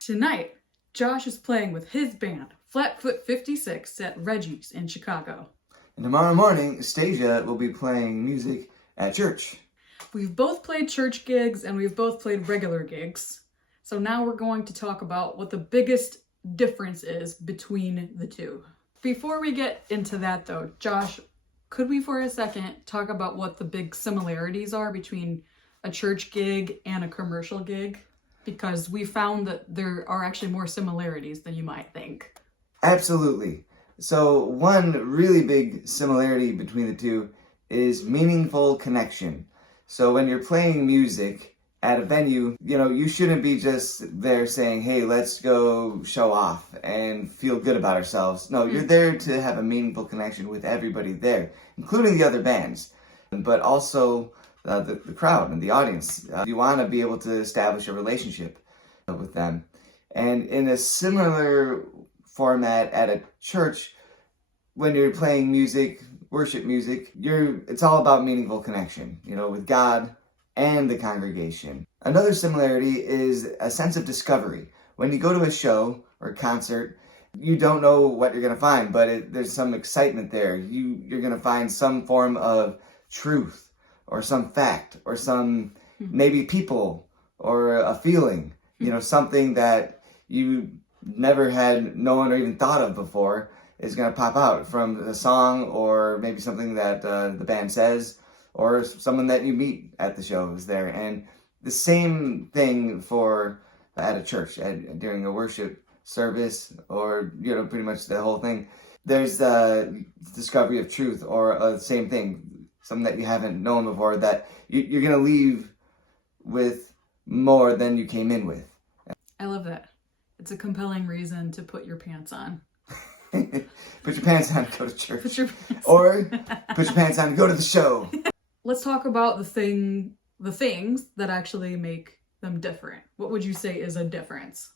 Tonight, Josh is playing with his band, Flatfoot 56, at Reggie's in Chicago. And tomorrow morning, Stasia will be playing music at church. We've both played church gigs and we've both played regular gigs. So now we're going to talk about what the biggest difference is between the two. Before we get into that though, Josh, could we for a second talk about what the big similarities are between a church gig and a commercial gig? Because we found that there are actually more similarities than you might think. Absolutely. So one really big similarity between the two is meaningful connection. So when you're playing music at a venue, you shouldn't be just there saying, hey, let's go show off and feel good about ourselves. No, you're there to have a meaningful connection with everybody there, including the other bands, but also the crowd and the audience. You want to be able to establish a relationship with them. And in a similar format at a church, when you're playing music, worship music, it's all about meaningful connection, with God and the congregation. Another similarity is a sense of discovery. When you go to a show or concert, you don't know what you're going to find, but there's some excitement there. You're going to find some form of truth or some fact or some maybe people or a feeling, something that you never had known or even thought of before is going to pop out from a song or maybe something that the band says or someone that you meet at the show is there. And the same thing for at a church, during a worship service or, pretty much the whole thing. There's the discovery of truth or the same thing, something that you haven't known before that you're going to leave with more than you came in with. I love that. It's a compelling reason to put your pants on. Put your pants on and go to church. Put your pants or put your pants on and go to the show. Let's talk about the things that actually make them different. What would you say is a difference?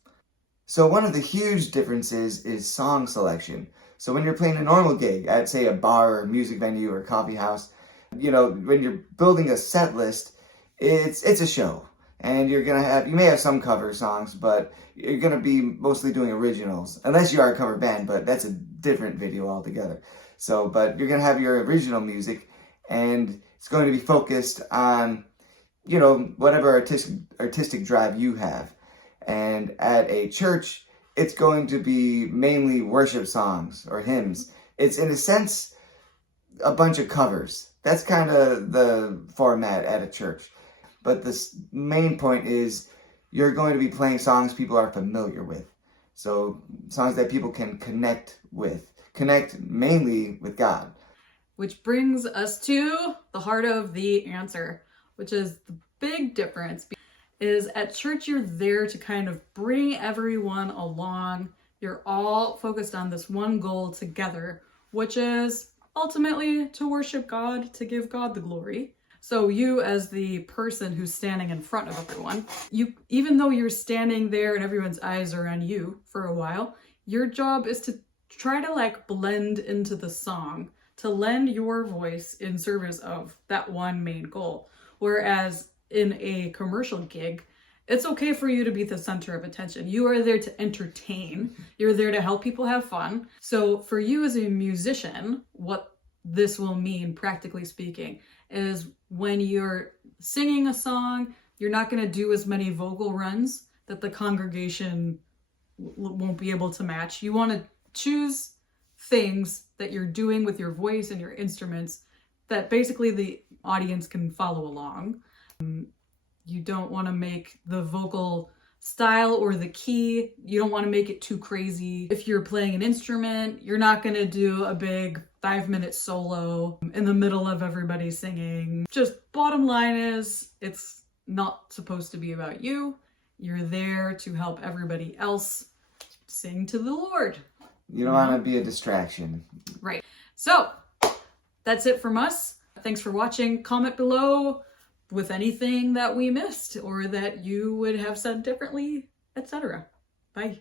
So one of the huge differences is song selection. So when you're playing a normal gig at, say, a bar or music venue or coffee house, when you're building a set list, it's a show. And you may have some cover songs, but you're going to be mostly doing originals. Unless you are a cover band, but that's a different video altogether. But you're going to have your original music, and it's going to be focused on, whatever artistic drive you have. And at a church, it's going to be mainly worship songs or hymns. It's, in a sense, a bunch of covers. That's kind of the format at a church. But the main point is you're going to be playing songs people are familiar with. So songs that people can connect mainly with God. Which brings us to the heart of the answer, which is the big difference. Is at church, you're there to kind of bring everyone along. You're all focused on this one goal together, which is ultimately to worship God, to give God the glory. So you, as the person who's standing in front of everyone, even though you're standing there and everyone's eyes are on you for a while, your job is to try to blend into the song, to lend your voice in service of that one main goal. Whereas in a commercial gig, it's okay for you to be the center of attention. You are there to entertain. You're there to help people have fun. So for you as a musician, what this will mean, practically speaking, is when you're singing a song, you're not going to do as many vocal runs that the congregation won't be able to match. You want to choose things that you're doing with your voice and your instruments that basically the audience can follow along. You don't want to make the vocal style or the key, you don't want to make it too crazy. If you're playing an instrument, you're not going to do a big 5-minute solo in the middle of everybody singing. Just bottom line is, it's not supposed to be about you. You're there to help everybody else sing to the Lord. You don't want to be a distraction. Right. So that's it from us. Thanks for watching. Comment below with anything that we missed or that you would have said differently, etc. Bye.